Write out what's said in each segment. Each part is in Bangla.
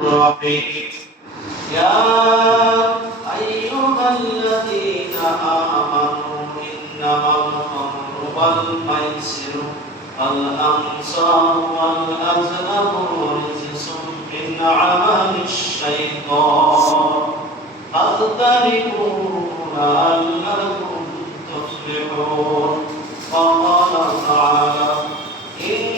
الرحيم يا أيها الذين آمنوا إنما الخمر والميسر والأنصار والأزلام رجس من عمل الشيطان فاجتنبوه لعلكم تفلحون وقال تعالى إن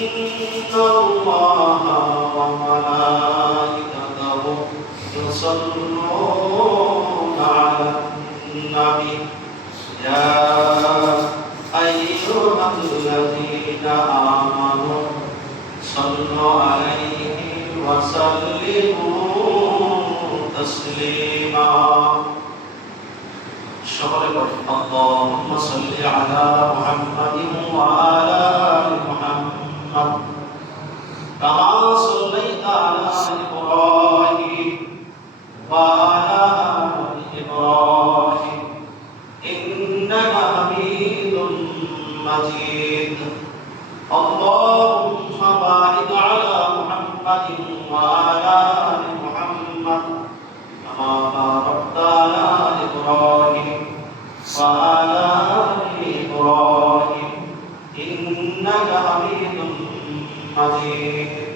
محمد صلوا عليه وسلموا تسليما شغل اللهم صل على محمد وعلى آل محمد كما صليت على إبراهيم وعلى آل إبراهيم إنك حميد مجيد اللهم بارك على محمد وعلى آل محمد كما باركت على إبراهيم وعلى آل إبراهيم إنك حميد مجيد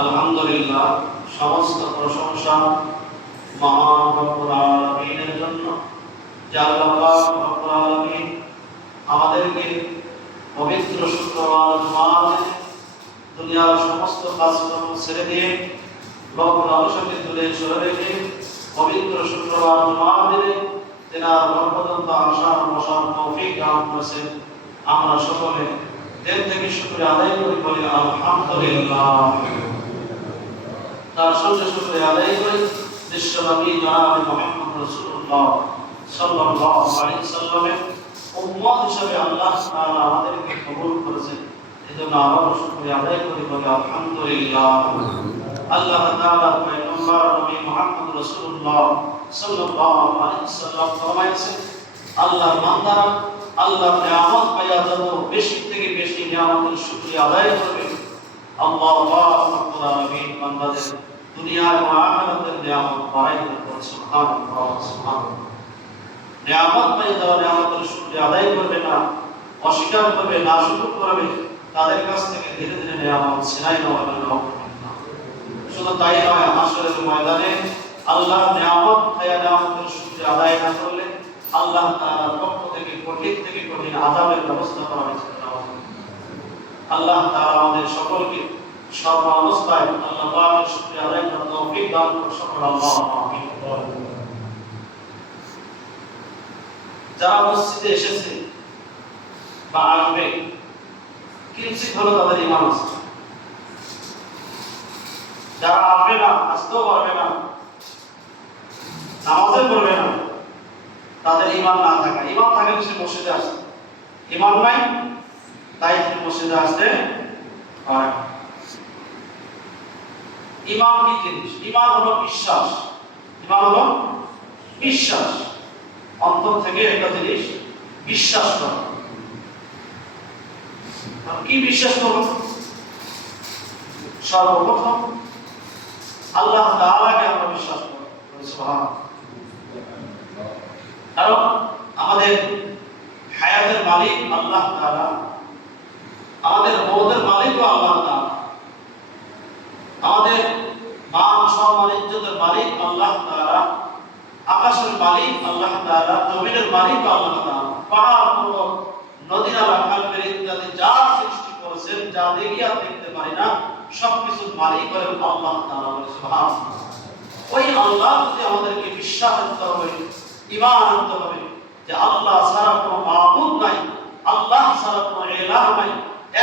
আলহামদুলিল্লাহ সমস্ত প্রশংসা মহান রব্বুল আলামিনের জন্য যে আল্লাহ পবিত্র শুক্রবার দুনিয়ার সমস্ত কাজকর্ম ছেড়ে দিয়ে লক্ষ্য আলোচকে তুলে চলে রেখে পবিত্র শুক্রবার জুমার দিনে তেনার বরকতন্ত আশার মশার তৌফিক দান করেছেন। আমরা সকলে দিন থেকে শুক্রিয়া আদায় করি, বলি আলহামদুলিল্লাহ। তার সঙ্গে শুক্রিয়া আদায় করি বিশ্বব্যাপী জনাবে মোহাম্মদ রাসূলুল্লাহ সাল্লাল্লাহু আলাইহি সাল্লামের উম্মত হিসেবে আল্লাহ তাআলা আমাদেরকে কবুল করেছেন। এজন্য আবারও শুকরিয়া আদায় করি বলি আলহামদুলিল্লাহ। আল্লাহ তাআলা পয়গম্বর নবী মুহাম্মদ রাসূলুল্লাহ সাল্লাল্লাহু আলাইহি সাল্লাম ফরমাইছেন, আল্লাহর বান্দারা আল্লাহর নিয়ামত পাইয়া যত বেশি থেকে বেশি নিয়ামতের শুকরিয়া আদায় করবে, আল্লাহ রাব্বুল আলামিন বান্দাদের দুনিয়া এবং আখিরাতের নিয়ামত বাড়াই দিতে সুবহানাল্লাহ সুবহানাল্লাহ। নিয়ামত পাই যাওয়া নিয়ামতের শুকরিয়া আদায় করবে না, অস্বীকার করবে না শুকর করবে, তাদের কাছ থেকে ধীরে ধীরে নিয়ামত ছিনাই নেওয়া হবে না। শুধু তাই নয়, হাসরের ময়দানে আল্লাহর নিয়ামত খায়া নিয়ামতের শুকরিয়া আদায় না করলে আল্লাহ তাআলার পক্ষ থেকে কঠিন থেকে কঠিন আযাবের ব্যবস্থা করা হয়েছে। আল্লাহ তাআলা আমাদের সকলকে সর্ব অবস্থায় আল্লাহ পাকের শুকরিয়া আদায় করার তৌফিক দান করুন। সকল আল্লাহ আমিন যারা মসজিদে এসেছে বা আসবে, কিঞ্চিত হলো তাদের ইমান আছে। যারা আসবে না, আসতেও পারবে না নামাজে পড়বে না, তাদের ইমান না থাকা। ইমান থাকলে সে মসজিদে আসে। ইমান নাই, তাই মসজিদে আসতে পারে ইমান কি জিনিস? ইমান হলো বিশ্বাস। ইমান হলো বিশ্বাস। অন্তর থেকে একটা জিনিস বিশ্বাস করা। কি বিশ্বাস করব? সর্বপ্রথম আল্লাহ তাআলাকে আমরা বিশ্বাস করি। কারণ আমাদের হায়াতের মালিক আল্লাহ তাআলা। আমাদের মৌতের মালিকও আল্লাহ তাআলা। আমাদের মান সম্মান ইজ্জতের মালিক আল্লাহ তাআলা। আকাশের মালিক আল্লাহ তাআলা, জমিনের মালিক আল্লাহ তাআলা। পাহাড় পর্বত নদী নালা খাল বিল ইত্যাদি যা সৃষ্টি করেছেন, যা দেখি আর দেখতে পারি না, সবকিছুর মালিক হলেন আল্লাহ তাআলা বলে সুবহানাল্লাহ। ওই আল্লাহ যদি আমাদেরকে বিশ্বাস আনতে হবে, ঈমান আনতে হবে, যে আল্লাহ ছাড়া কোনো মাবুদ নাই, আল্লাহ ছাড়া কোনো ইলাহ নাই,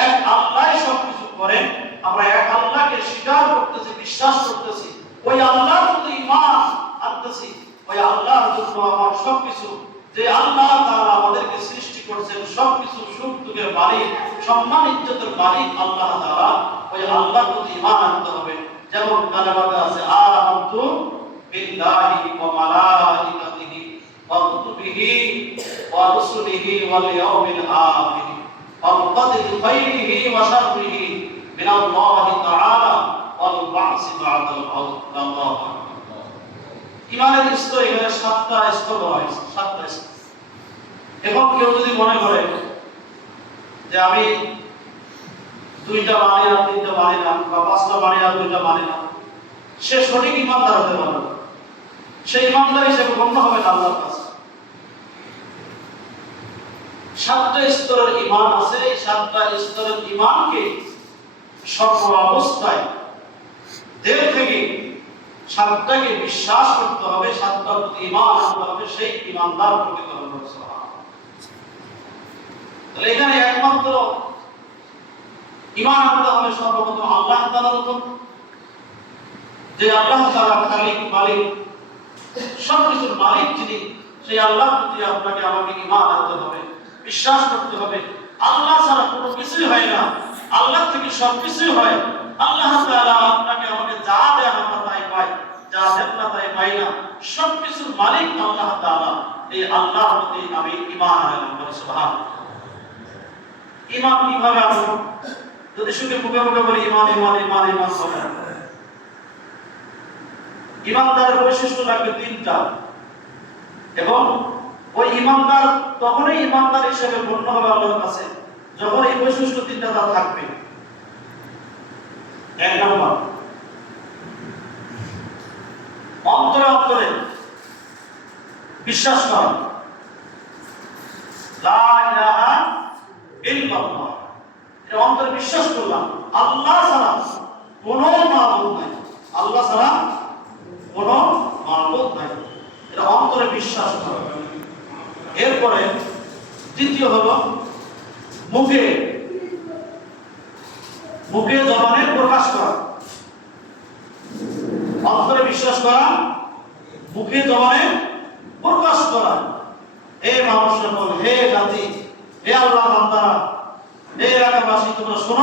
এক আল্লাহই সবকিছু করেন, আমরা এক আল্লাহকে স্বীকার করতেছি, বিশ্বাস করতেছি, ওই আল্লাহর প্রতি ঈমান আনতেছি ওই আল্লাহর জন্য আমার সবকিছু যে আল্লাহ তাআলা আমাদেরকে সৃষ্টি করেছেন সবকিছু সুখ দুঃখের মালিক সম্মান ইজ্জতের মালিক আল্লাহ তাআলা ওই আল্লাহর প্রতি ঈমান আনতে হবে যেমন কালেমাতে আছে আমানতু বিল্লাহি ওয়া মালাইকাতিহি ওয়া কুতুবিহি ওয়া রুসুলিহি ওয়াল ইয়াউমিল আখির والقدر خيره وشره من الله تعالى ওয়াল বা'সি বা'দাল মাউত আল্লাহু আকবার ইমানের স্তর এখানে সাতটা স্তর বলা হয়েছে, সাতটা স্তর এখন কেউ যদি মনে করে যে আমি দুইটা মানি না তিনটা মানি না, বা পাঁচটা মানি না দুইটা মানি না, সে সঠিক ইমানদার হতে পারবে না। সে ইমানদার হিসেবে গণ্য হবে না আল্লাহর কাছে সাতটা স্তরের ইমান আছে, এই সাতটা স্তরের ইমানকে সর্ব অবস্থায় দেহ থেকে সাতটাকে বিশ্বাস করতে হবে, সাতটার প্রতি ইমান আনতে হবে, সেই ইমানদার প্রকৃত তাহলে এখানে একমাত্র ইমান আনতে হবে সর্বপ্রথম আল্লাহ তাআলার উপর। যে আল্লাহ তাআলা খালিক, মালিক সব কিছুর মালিক যিনি, সেই আল্লাহ প্রতি আপনাকে আমাকে ইমান আনতে হবে, বিশ্বাস করতে হবে। আল্লাহ ছাড়া কোনো কিছুই হয় না। আল্লাহ থেকে সব কিছুই হয়। আল্লাহ তাআলা আপনাকে আমাকে যা আমরা তাই পাই, যা দেন না তাই পাই না মালিক আল্লাহ তাআলা। এই প্রতি আমি ইমান আনলাম বলে সুবহানাল্লাহ। ইমান কীভাবে যদি শুধু মুখে মুখে বলি ইমান ইমান ইমান ইমান হবে। ইমানদারের বৈশিষ্ট্য লাগবে তিনটা। এবং ওই ইমানদার তখনই ইমানদার হিসেবে গণ্য হবে আল্লাহর কাছে, যখন এই বৈশিষ্ট্য তিনটা তার থাকবে। এক নম্বর। অন্তরে অন্তরে বিশ্বাস করা। অন্তরে বিশ্বাস করলাম। আল্লাহ ছাড়া কোনো মাবুদ নাই। আল্লাহ ছাড়া কোনো মাবুদ নাই। এটা অন্তরে বিশ্বাস করা। এরপরে দ্বিতীয় হলো মুখে মুখে জবানের প্রকাশ করা। অন্তরে বিশ্বাস করা মুখে জবানে প্রকাশ করা। হে মানুষ সকল হে জাতি, হে আল্লাহ হে এলাকাবাসী, তোমরা শোনো।